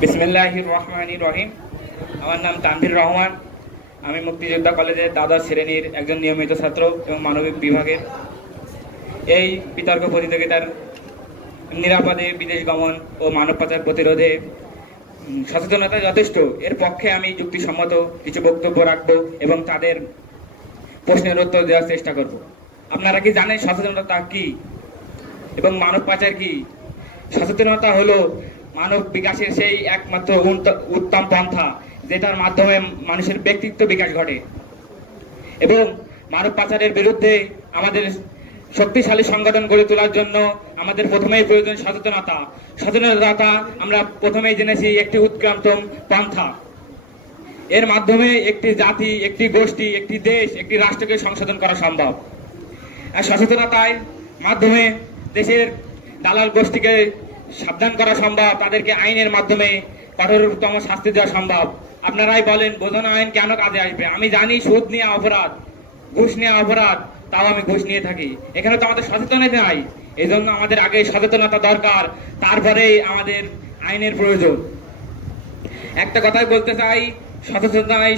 বিসমিল্লাহির রহমানির রহিম। আমার নাম তানভীর রহমান। আমি মুক্তিযোদ্ধা কলেজের দ্বাদশ শ্রেণীর একজন নিয়মিত ছাত্র এবং মানবিক বিভাগের। এই বিতর্ক প্রতিযোগিতার নিরাপদে বিদেশ গমন ও মানব পাচার প্রতিরোধে সচেতনতা যথেষ্ট এর পক্ষে আমি যুক্তিসম্মত কিছু বক্তব্য রাখবো এবং তাদের প্রশ্নের উত্তর দেওয়ার চেষ্টা করব। আপনারা কি জানেন সচেতনতা কি এবং মানব পাচার কি? সচেতনতা হলো মানব বিকাশের সেই একমাত্র উত্তম পন্থা যেটার মাধ্যমে মানুষের ব্যক্তিত্ব বিকাশ ঘটে এবং মানব পাচারের বিরুদ্ধে আমাদের শক্তিশালী সংগঠন গড়ে তোলার জন্য আমাদের প্রথমেই প্রয়োজন সচেতনতা। সচেতনতা আমরা প্রথমেই জেনেছি একটি উৎক্রান্তম পন্থা। এর মাধ্যমে একটি জাতি, একটি গোষ্ঠী, একটি দেশ, একটি রাষ্ট্রকে সংশোধন করা সম্ভব। আর সচেতনতার মাধ্যমে দেশের দালাল গোষ্ঠীকে সাবধান করা সম্ভব, তাদেরকে আইনের মাধ্যমে কঠোরতম শাস্তি দেওয়া সম্ভব। আপনারাই বলেন বোঝানো আইন কেন কাজে আসবে? আমি জানি সুদ নেওয়া অপরাধ, ঘুষ নেওয়া অপরাধ, তাও আমি ঘুষ নিয়ে থাকি। এখানে তো আমাদের সচেতনতা নাই। এই জন্য আমাদের আগে সচেতনতা দরকার, তারপরেই আমাদের আইনের প্রয়োজন। একটা কথাই বলতে চাই,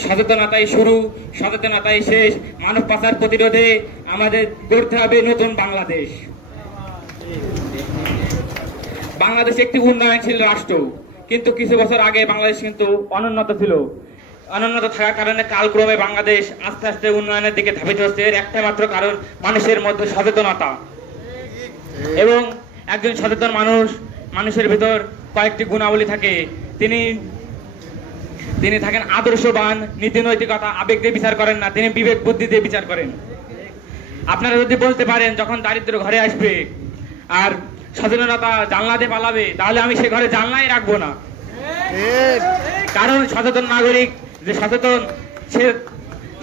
সচেতনতাই শুরু, সচেতনতাই শেষ। মানব পাচার প্রতিরোধে আমাদের গড়তে হবে নতুন বাংলাদেশ। বাংলাদেশ একটি উন্নয়নশীল রাষ্ট্র, কিন্তু কিছু বছর আগে বাংলাদেশ কিন্তু অনুন্নত ছিল। অনুন্নত থাকার কারণে কালক্রমে বাংলাদেশ আস্তে আস্তে উন্নয়নের দিকে ধাবিত হচ্ছে। এর একটা মাত্র কারণ মানুষের মধ্যে সচেতনতা। এবং একজন সচেতন মানুষের ভিতর কয়েকটি গুণাবলী থাকে। তিনি থাকেন আদর্শবান, নীতি নৈতিকতা আবেগ দিয়ে বিচার করেন না, তিনি বিবেক বুদ্ধি দিয়ে বিচার করেন। আপনারা যদি বলতে পারেন যখন দারিদ্র ঘরে আসবে আর সচেতনতা জানলা দিয়ে পালাবে, তাহলে আমি সে ঘরে জানলাই রাখবো না। কারণ সচেতন নাগরিক যে সচেতন,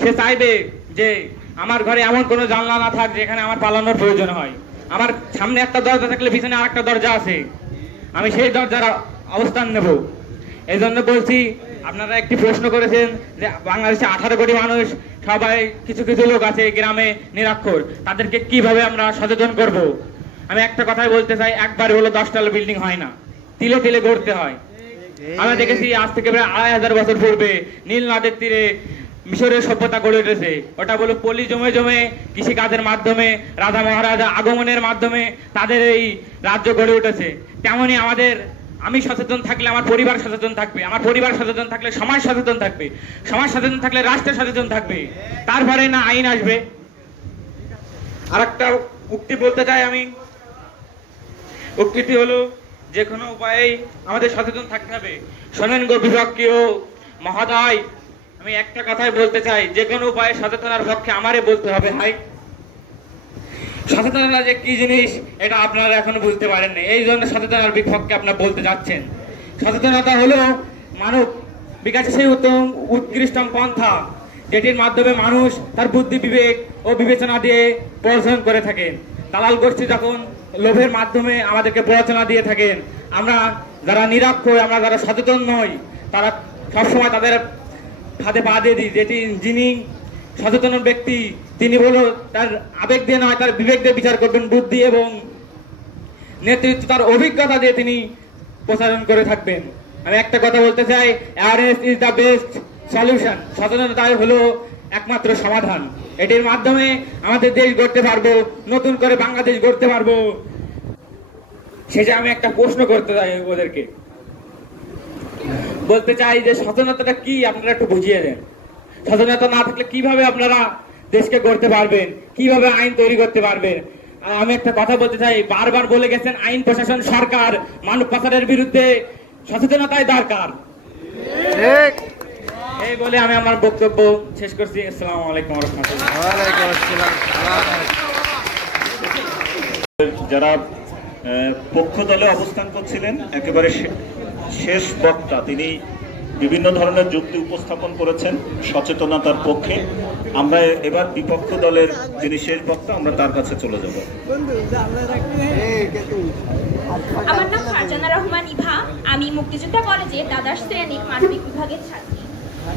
সে চাইবে যে আমার ঘরে এমন কোনো জানলা না থাক যেখানে আমার পালানোর প্রয়োজন হয়। আমার সামনে একটা দরজা থাকলে পিছনে আরেকটা দরজা আছে, আমি সেই দরজার অবস্থান নেব। এই জন্য বলছি, আপনারা একটি প্রশ্ন করেছেন যে বাংলাদেশে 18 কোটি মানুষ, সবাই কিছু কিছু লোক আছে গ্রামে নিরক্ষর, তাদেরকে কিভাবে আমরা সচেতন করব? আমি একটা কথাই বলতে চাই, একবার হলো 10তলা বিল্ডিং হয় না, তিলে তিলে গড়তে হয়। আমরা দেখেছি আজ থেকে প্রায় 2500 বছর পূর্বে নীল নদের তীরে মিশরের সভ্যতা গড়ে উঠেছে। ওটা বলো পলি জমে জমে কৃষিকাজের মাধ্যমে, রাজা মহারাজা আগমনের মাধ্যমে তাদের এই রাজ্য গড়ে উঠেছে। তেমনি আমি সচেতন থাকলে আমার পরিবার সচেতন থাকবে, আমার পরিবার সচেতন থাকলে সমাজ সচেতন থাকবে, সমাজ সচেতন থাকলে রাষ্ট্র সচেতন থাকবে, তারপরে না আইন আসবে। আর একটা উক্তি বলতে চাই আমি, উক্তিটি হলো যে কোনো উপায়েই আমাদের সচেতন থাকতে হবে। শোনেন গো বিভাগীয় মহোদয়, আমি একটা কথাই বলতে চাই, যে কোনো উপায়ে সচেতনার পক্ষে আমারে বলতে হবে। হাই, সচেতনতা যে কি জিনিস এটা আপনারা এখনো বুঝতে পারেননি, এই জন্য সচেতনার বিপক্ষে আপনারা বলতে যাচ্ছেন। সচেতনতা হলো মানব বিকাশের সেই উৎকৃষ্টম পন্থা, যেটির মাধ্যমে মানুষ তার বুদ্ধি, বিবেক ও বিবেচনা দিয়ে পড়াশোনা করে থাকেন। দালাল গোষ্ঠী যখন লোভের মাধ্যমে আমাদেরকে প্ররোচনা দিয়ে থাকেন, আমরা যারা নিরক্ষর, আমরা যারা সচেতন নই, তারা সবসময় তাদের ফাঁদে পা দিয়ে দিই। যিনি সচেতন ব্যক্তি, তিনি বলো তার আবেগ দিয়ে নয়, তার বিবেক দিয়ে বিচার করবেন, বুদ্ধি এবং নেতৃত্ব, তার অভিজ্ঞতা দিয়ে তিনি প্রচারণ করে থাকবেন। আমি একটা কথা বলতে চাই, awareness is the best solution. সচেতনতাই হলো একমাত্র সমাধান। এটির মাধ্যমে আমাদের দেশ গড়তে পারবো, নতুন করে বাংলাদেশ গড়তে পারবো। শেষে আমি একটা প্রশ্ন করতে চাই ওদেরকে, বলতে চাই যে সচেতনতাটা কি আপনারা একটু বুঝিয়ে দেন। সচেতনতা না থাকলে কিভাবে আপনারা দেশকে গড়তে পারবেন, কিভাবে আইন তৈরি করতে পারবেন? আমি একটা কথা বলতে চাই, বারবার বলে গেছেন আইন প্রশাসন, সরকার মানব পাচারের বিরুদ্ধে সচেতনতাই দরকার। এই বলে আমি আমার বক্তব্য শেষ করছি। আসসালামু আলাইকুম ওয়া রাহমাতুল্লাহ। যারা পক্ষ দলে অবস্থান করছিলেন, একেবারে শেষ বক্তা, তিনি বিভিন্ন ধরনের যুক্তি উপস্থাপন করেছেন সচেতনতার পক্ষে। আমরা এবার বিপক্ষ দলের যিনি শেষ বক্তা, আমরা তার কাছে চলে যাব। আমার নাম ফারজানা রহমান ইভা, আমি মুক্তিযোদ্ধা কলেজে দ্বাদশ শ্রেণীর মানবিক বিভাগের ছাত্রী।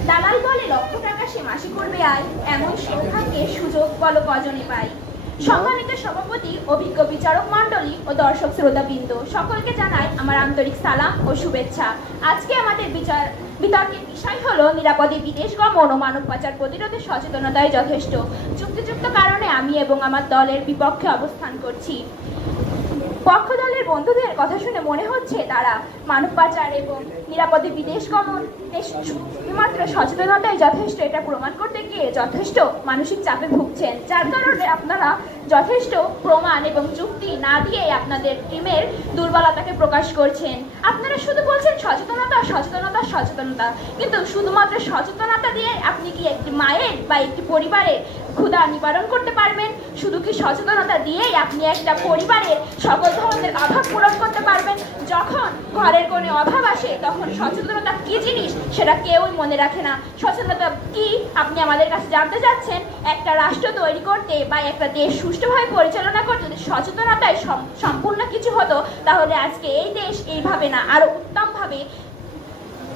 দালাল বলে লক্ষ টাকা সে মাসে করবে আয়, এমন সৌভাগ্যের সুযোগ বলো কজনে পাই। সম্মানিত সভাপতি, অভিজ্ঞ বিচারক মণ্ডলী ও দর্শক শ্রোতাবৃন্দ, সকলকে জানাই আমার আন্তরিক সালাম ও শুভেচ্ছা। আজকে আমাদের বিতর্কের বিষয় হলো নিরাপদে বিদেশ গমন ও মানব পাচার প্রতিরোধে সচেতনতাই যথেষ্ট। যুক্তিযুক্ত কারণে আমি এবং আমার দলের বিপক্ষে অবস্থান করছি। পক্ষ দলের বন্ধুদের কথা শুনে মনে হচ্ছে তারা মানব পাচার এবং নিরাপদে বিদেশ গমন শুধুমাত্র সচেতনতাই যথেষ্ট, এটা প্রমাণ করতে গিয়ে যথেষ্ট মানসিক চাপে ভুগছেন, যার কারণে আপনারা যথেষ্ট প্রমাণ এবং যুক্তি না দিয়ে আপনাদের টিমের দুর্বলতাকে প্রকাশ করছেন। আপনারা শুধু বলছেন সচেতনতা সচেতনতা সচেতনতা, কিন্তু শুধুমাত্র সচেতনতা দিয়ে আপনি কি একটি মায়ের বা একটি পরিবারের ক্ষুধা নিবারণ করতে পারবেন? শুধু কি সচেতনতা দিয়েই আপনি একটা পরিবারের সকল ধরনের অভাব পূরণ করতে পারবেন? যখন ঘরের কোনো অভাব আসে তখন সচেতনতা কি জিনিস সেটা কেউই মনে রাখে না। সচেতনতা কি আপনি আমাদের কাছে জানতে চাচ্ছেন? একটা রাষ্ট্র তৈরি করতে বা একটা দেশ সুষ্ঠুভাবে পরিচালনা করতে যদি সচেতনতায় সম্পূর্ণ কিছু হতো, তাহলে আজকে এই দেশ এইভাবে না আরো উত্তমভাবে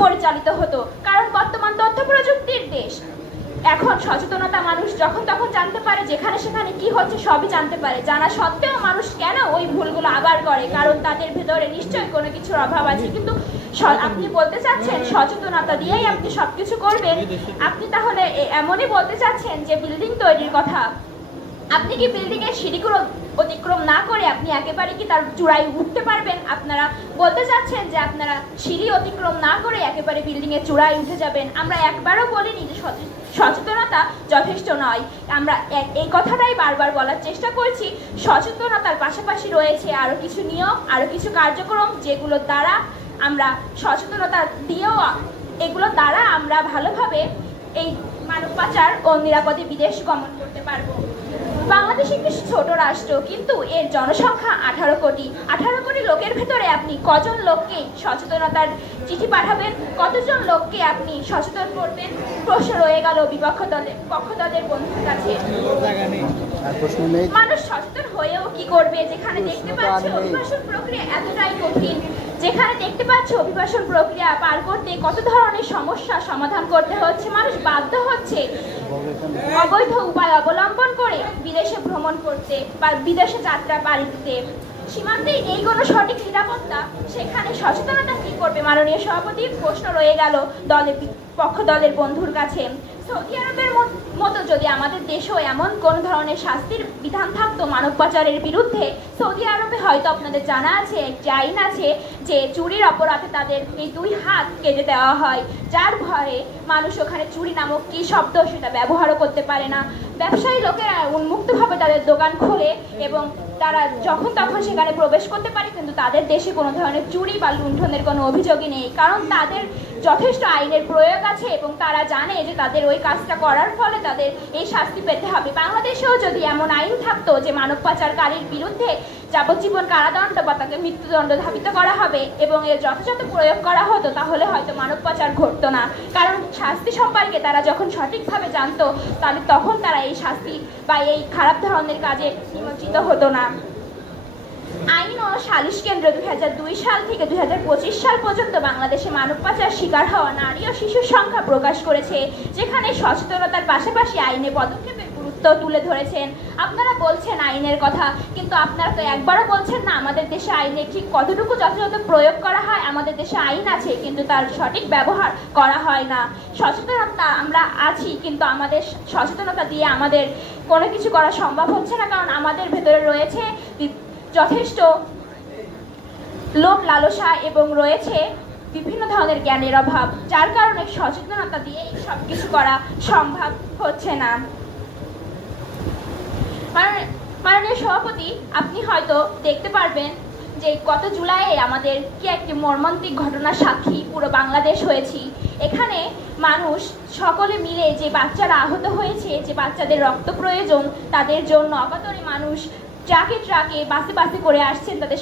পরিচালিত হতো। কারণ বর্তমান তথ্য প্রযুক্তির দেশ, এখন সচেতনতা মানুষ যখন তখন জানতে পারে, যেখানে সেখানে কি হচ্ছে সবই জানতে পারে। জানা সত্ত্বেও মানুষ কেন ওই ভুলগুলো আবার করে? কারণ তাদের ভেতরে নিশ্চয়ই কোনো কিছুর অভাব আছে। কিন্তু আপনি বলতে চাচ্ছেন সচেতনতা দিয়েই আপনি সবকিছু করবেন? আপনি তাহলে এমনই বলতে চাচ্ছেন যে বিল্ডিং তৈরির কথা, আপনি কি বিল্ডিং এর সিঁড়িগুলো অতিক্রম না করে আপনি একেবারে কি তার চূড়ায় উঠতে পারবেন? আপনারা বলতে চাচ্ছেন যে আপনারা সিঁড়ি অতিক্রম না করে একেবারে বিল্ডিং এর চূড়ায় উঠে যাবেন। আমরা একবারও বলিনি যে সচেতনতা যথেষ্ট নয়। আমরা এই কথাটাই বারবার বলার চেষ্টা করছি। সচেতনতার পাশাপাশি রয়েছে আরো কিছু নিয়ম, আরো কিছু কার্যক্রম, যেগুলোর দ্বারা আমরা সচেতনতা দিয়েও এগুলোর দ্বারা আমরা ভালোভাবে এই মানব পাচার ও নিরাপদে বিদেশ গমন করতে পারবো। বাংলাদেশ একটি ছোট রাষ্ট্র, কিন্তু এর জনসংখ্যা 18 কোটি। 18 কোটি লোকের ভেতরে আপনি কজন লোককে সচেতনতার চিঠি পাঠাবেন? কতজন লোককে আপনি সচেতন করবেন? প্রশ্ন রয়ে গেল বিপক্ষ দলের বন্ধুর কাছে। মানুষ সচেতন হয়েও কি করবে, যেখানে দেখতে পাচ্ছে অভিবাসন প্রক্রিয়া এতটাই কঠিন, যেখানে দেখতে পাচ্ছে অভিবাসন প্রক্রিয়া পার করতে কত ধরনের সমস্যা সমাধান করতে হচ্ছে। মানুষ বাধ্য হচ্ছে অবৈধ উপায় অবলম্বন করে বিদেশে ভ্রমণ করতে বা বিদেশে যাত্রা পাড়ি দিতে। সীমান্তে নেই কোনো সঠিক নিরাপত্তা, সেখানে সচেতনতা কি করবে মাননীয় সভাপতি? প্রশ্ন রয়ে গেল পক্ষ দলের বন্ধুর কাছে। সৌদি আরবের মতো যদি আমাদের দেশেও এমন কোন ধরনের শাস্তির বিধান থাকতো মানব পাচারের বিরুদ্ধে, সৌদি আরবে হয়তো আপনাদের জানা আছে একটি আইন আছে যে চুরির অপরাধে তাদের এই 2 হাত কেটে দেওয়া হয়, যার ভয়ে মানুষ ওখানে চুরি নামক কি শব্দ সেটা ব্যবহারও করতে পারে না। ব্যবসায়ী লোকেরা উন্মুক্তভাবে তাদের দোকান খোলে এবং তারা যখন তখন সেখানে প্রবেশ করতে পারে, কিন্তু তাদের দেশে কোনো ধরনের চুরি বা লুণ্ঠনের কোনো অভিযোগই নেই, কারণ তাদের যথেষ্ট আইনের প্রয়োগ আছে এবং তারা জানে যে তাদের ওই কাজটা করার ফলে তাদের এই শাস্তি পেতে হবে। বাংলাদেশেও যদি এমন আইন থাকতো যে মানব পাচারকারীর বিরুদ্ধে যাবজ্জীবন কারাদণ্ড বা তাকে মৃত্যুদণ্ড ধাবিত করা হবে এবং এর যথাযথ প্রয়োগ করা হতো, তাহলে হয়তো মানব পাচার ঘটতো না। কারণ শাস্তি সম্পর্কে তারা যখন সঠিকভাবে জানতো, তাহলে তখন তারা এই শাস্তি বা এই খারাপ ধরনের কাজে নিমজ্জিত হতো না। আইন ও সালিশ কেন্দ্র 2002 সাল থেকে 2025 সাল পর্যন্ত বাংলাদেশে মানব পাচার শিকার হওয়া নারী ও শিশুর সংখ্যা প্রকাশ করেছে, যেখানে সচেতনতার পাশাপাশি আইনে পদক্ষেপের গুরুত্ব তুলে ধরেছেন। আপনারা বলছেন আইনের কথা, কিন্তু আপনারা তো একবারও বলছেন না আমাদের দেশে আইনে ঠিক কতটুকু যথাযথ প্রয়োগ করা হয়। আমাদের দেশে আইন আছে কিন্তু তার সঠিক ব্যবহার করা হয় না। সচেতনতা আমরা আছি, কিন্তু আমাদের সচেতনতা দিয়ে আমাদের কোনো কিছু করা সম্ভব হচ্ছে না, কারণ আমাদের ভেতরে রয়েছে যথেষ্ট লোভ লালসা এবং রয়েছে বিভিন্ন ধরনের জ্ঞানের অভাব, যার কারণে সচেতনতা দিয়ে সব কিছু করা সম্ভব হচ্ছে না। মাননীয় সভাপতি, আপনি হয়তো দেখতে পারবেন যে গত জুলাইয়ে আমাদের কি একটি মর্মান্তিক ঘটনার সাক্ষী পুরো বাংলাদেশ হয়েছি। এখানে মানুষ সকলে মিলে যে বাচ্চারা আহত হয়েছে, যে বাচ্চাদের রক্ত প্রয়োজন, তাদের জন্য অকাতরে মানুষ ট্রাকে ট্রাকে বাসে বাসে করে আসছেন তাদের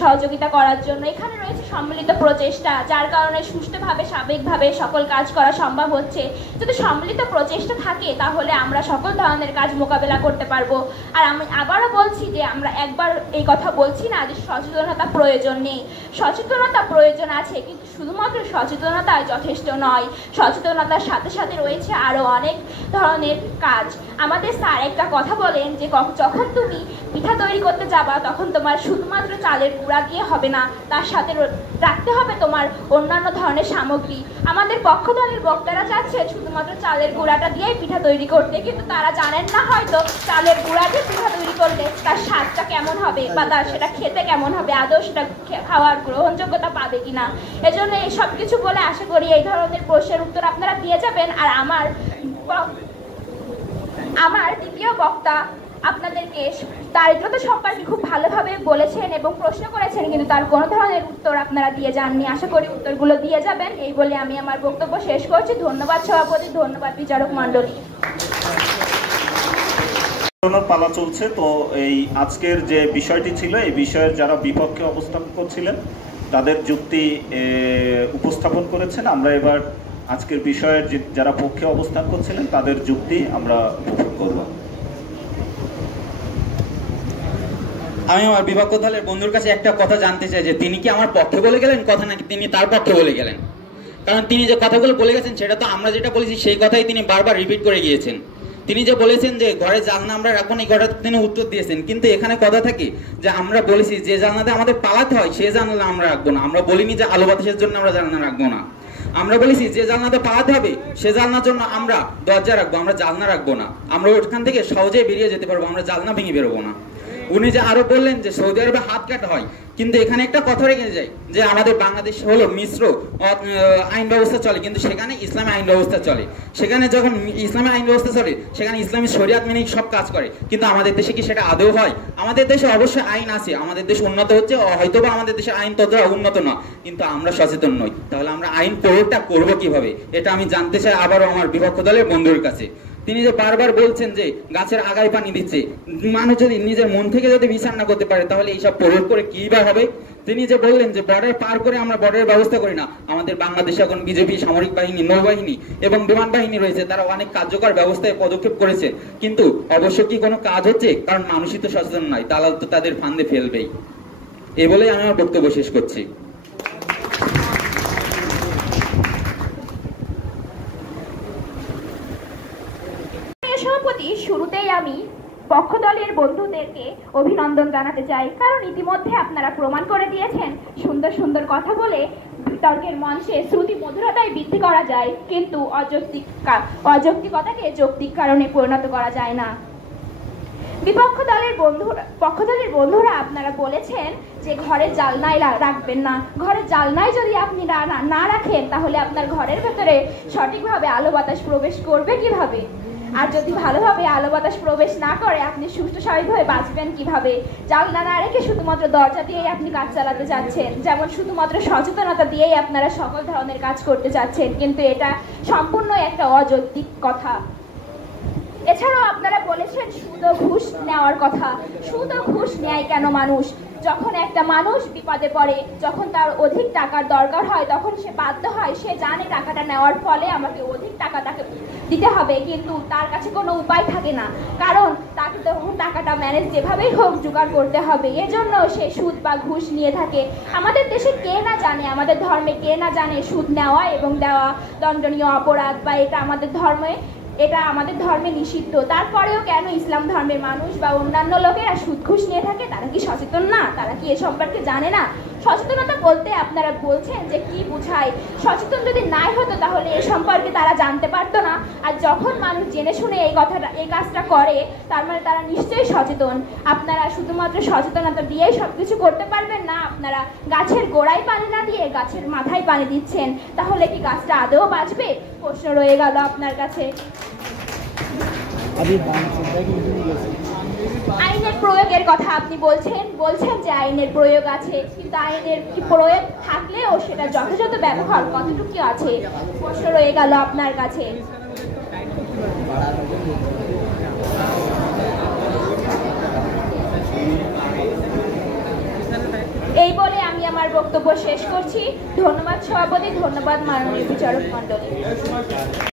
সহযোগিতা করার জন্য। এখানে রয়েছে সম্মিলিত প্রচেষ্টা, যার কারণে সুষ্ঠুভাবে সাবেকভাবে সকল কাজ করা সম্ভব হচ্ছে। যদি সম্মিলিত প্রচেষ্টা থাকে তাহলে আমরা সকল ধরনের কাজ মোকাবেলা করতে পারবো। আর আমি আবারও বলছি যে আমরা একবার এই কথা বলছি না যে সচেতনতা প্রয়োজন নেই, সচেতনতা প্রয়োজন আছে, কিন্তু শুধুমাত্র সচেতনতা যথেষ্ট নয়। সচেতনতার সাথে সাথে রয়েছে আরও অনেক ধরনের কাজ। আমাদের স্যার একটা কথা বলেন যে যখন তুমি পিঠা তৈরি করতে যাবা তখন তোমার শুধুমাত্র চালের গুঁড়া দিয়ে হবে না, তার সাথে রাখতে হবে তোমার অন্যান্য ধরনের সামগ্রী। আমাদের পক্ষ দলের বক্তারা চাচ্ছে শুধুমাত্র চালের গুঁড়াটা দিয়েই পিঠা তৈরি করতে, কিন্তু তারা জানেন না হয়তো চালের গুঁড়া দিয়ে পিঠা তৈরি করলে তার স্বাদটা কেমন হবে বা তার সেটা খেতে কেমন হবে, আদৌ সেটা খাওয়ার গ্রহণযোগ্যতা পাবে কিনা। এজন্য এই সব কিছু বলে আশা করি এই ধরনের প্রশ্নের উত্তর আপনারা দিয়ে যাবেন। আর আমার দ্বিতীয় বক্তা আপনাদেরকে দারিদ্রতা সম্পর্কে খুব ভালোভাবে বলেছেন এবং প্রশ্ন করেছেন, কিন্তু তার কোনো ধরনের উত্তর আপনারা দিয়ে যাননি। আশা করি উত্তরগুলো দিয়ে যাবেন। এই বলে আমি আমার বক্তব্য শেষ করছি। ধন্যবাদ সভাপতি, ধন্যবাদ বিচারক মণ্ডলী। পালা চলছে। তো এই আজকের যে বিষয়টি ছিল, এই বিষয়ের যারা বিপক্ষে অবস্থান করছিলেন তাদের যুক্তি উপস্থাপন করেছেন। আমরা এবার আজকের বিষয়ের যারা পক্ষে অবস্থান করছিলেন তাদের যুক্তি আমরা উপভোগ করব। আমি আমার বিপক্ষ দলের বন্ধুর কাছে একটা কথা জানতে চাই যে তিনি কি আমার পক্ষে বলে গেলেন কথা, নাকি তিনি তার পক্ষে বলে গেলেন? কারণ তিনি যে কথাগুলো বলে গেছেন সেটা তো আমরা যেটা বলেছি সেই কথাই তিনি বারবার রিপিট করে গিয়েছেন। তিনি যে বলেছেন যে ঘরে জানলা আমরা রাখবো না, এই কথাটা তিনি উত্তর দিয়েছেন, কিন্তু এখানে কথা থাকে যে আমরা বলেছি যে জানলাতে আমাদের পালাতে হয় সে জানলা আমরা রাখবো না। আমরা বলিনি যে আলো বাতাসের জন্য আমরা জানলা রাখবো না। আমরা বলেছি যে জানলাতে পালাতে হবে সে জানলার জন্য আমরা দরজা রাখবো, আমরা জানলা রাখবো না। আমরা ওখান থেকে সহজেই বেরিয়ে যেতে পারবো, আমরা জানলা ভেঙে বেরোবো না। উনি যে আরো বললেন যে সৌদি আরবে হাত কাটা হয়, কিন্তু এখানে একটা কথা রেখে যায় যে আমাদের বাংলাদেশ হলো মিশ্র আইন ব্যবস্থা চলে, কিন্তু সেখানে ইসলামী আইন ব্যবস্থা চলে। সেখানে যখন ইসলামী আইন ব্যবস্থা চলে সেখানে ইসলামী শরিয়াত মেনে সব কাজ করে, কিন্তু আমাদের দেশে কি সেটা আদৌ হয়? আমাদের দেশে অবশ্যই আইন আছে, আমাদের দেশ উন্নত হচ্ছে, হয়তোবা আমাদের দেশের আইন ততটা উন্নত নয়, কিন্তু আমরা সচেতন নই। তাহলে আমরা আইন প্রয়োগটা করবো কিভাবে, এটা আমি জানতে চাই আবারও আমার বিপক্ষ দলের বন্ধুর কাছে। তিনি যে বারবার বলছেন যে গাছের আগায় পানি দিচ্ছে, মানুষ যদি নিজের মন থেকে যদি বিচার না করতে পারে তাহলে এইসব প্রয়োগ করে কি বা হবে? তিনি যে বললেন যে বর্ডার পার করে আমরা বর্ডারের ব্যবস্থা করি না, আমাদের বাংলাদেশে এখন বিজেপি সামরিক বাহিনী, নৌবাহিনী এবং বিমান বাহিনী রয়েছে, তারা অনেক কার্যকর ব্যবস্থায় পদক্ষেপ করেছে, কিন্তু অবশ্য কি কোনো কাজ হচ্ছে? কারণ মানুষই তো সচেতন নয়, দালাল তো তাদের ফান্দে ফেলবেই। এই বলেই আমি আমার বক্তব্য শেষ করছি। সভাপতি, শুরুতেই আমি পক্ষ দলের বন্ধুদেরকে অভিনন্দন জানাতে চাই, কারণ ইতিমধ্যে আপনারা প্রমাণ করে দিয়েছেন সুন্দর সুন্দর কথা বলে বিতর্কের মঞ্চে শ্রুতি মধুরতায় বৃদ্ধি করা যায়, কিন্তু অযৌক্তিকতাকে যৌক্তিক কারণে পরিণত করা যায় না। পক্ষ দলের বন্ধুরা আপনারা বলেছেন যে ঘরের জানলায় রাখবেন না। ঘরের জানলায় যদি আপনি না রাখেন তাহলে আপনার ঘরের ভেতরে সঠিকভাবে আলো বাতাস প্রবেশ করবে কিভাবে? আর যদি ভালোভাবে আলো বাতাস প্রবেশ না করে আপনি সুস্থ স্বাভাবিকভাবে বাঁচবেন কিভাবে? জানলা না রেখে শুধুমাত্র দরজা দিয়েই আপনি কাজ চালাতে চাচ্ছেন, যেমন শুধুমাত্র সচেতনতা দিয়েই আপনারা সকল ধরনের কাজ করতে চাচ্ছেন, কিন্তু এটা সম্পূর্ণ একটা অযৌক্তিক কথা। এছাড়াও আপনারা বলেছেন সুদ ও ঘুষ নেওয়ার কথা। সুদ ও ঘুষ নেয় কেন মানুষ? যখন একটা মানুষ বিপদে পড়ে, যখন তার অধিক টাকার দরকার হয়, তখন সে বাধ্য হয়, সে জানে টাকাটা নেওয়ার ফলে আমাকে অধিক টাকা তাকে দিতে হবে, কিন্তু তার কাছে কোনো উপায় থাকে না, কারণ তাকে তখন টাকাটা ম্যানেজ যেভাবেই হোক জোগাড় করতে হবে, এজন্য সে সুদ বা ঘুষ নিয়ে থাকে। আমাদের দেশে কে না জানে, আমাদের ধর্মে কে না জানে সুদ নেওয়া এবং দেওয়া দণ্ডনীয় অপরাধ, বা এটা আমাদের ধর্মে নিষিদ্ধ। তারপরেও কেন ইসলাম ধর্মের মানুষ বা অন্যান্য লোকেরা সুদ ঘুষ নিয়ে থাকে? তারা কি সচেতন না? তারা কি এ সম্পর্কে জানে না? সচেতনতা বলতে আপনারা বলছেন যে কি বুঝায়? সচেতন যদি নাই হতো তাহলে এ সম্পর্কে তারা জানতে পারতো না। আর যখন মানুষ জেনে শুনে এই কাজটা করে, তার মানে তারা নিশ্চয়ই সচেতন। আপনারা শুধুমাত্র সচেতনতা দিয়েই সবকিছু করতে পারবেন না। আপনারা গাছের গোড়ায় পানি না দিয়ে গাছের মাথায় পানি দিচ্ছেন, তাহলে কি গাছটা আদৌ বাঁচবে? প্রশ্ন রয়ে গেল আপনার কাছে। আইনের প্রয়োগের কথা আপনি বলছেন যে আইনের প্রয়োগ আছে, কিন্তু আইনের কি প্রয়োগ থাকলেও সেটা যথাযথ ব্যবহার কতটুকু আছে? প্রশ্ন রয়ে গেল আপনার কাছে। এই বলে আমি আমার বক্তব্য শেষ করছি। ধন্যবাদ সভাপতি, ধন্যবাদ মাননীয় বিচারক মণ্ডলী।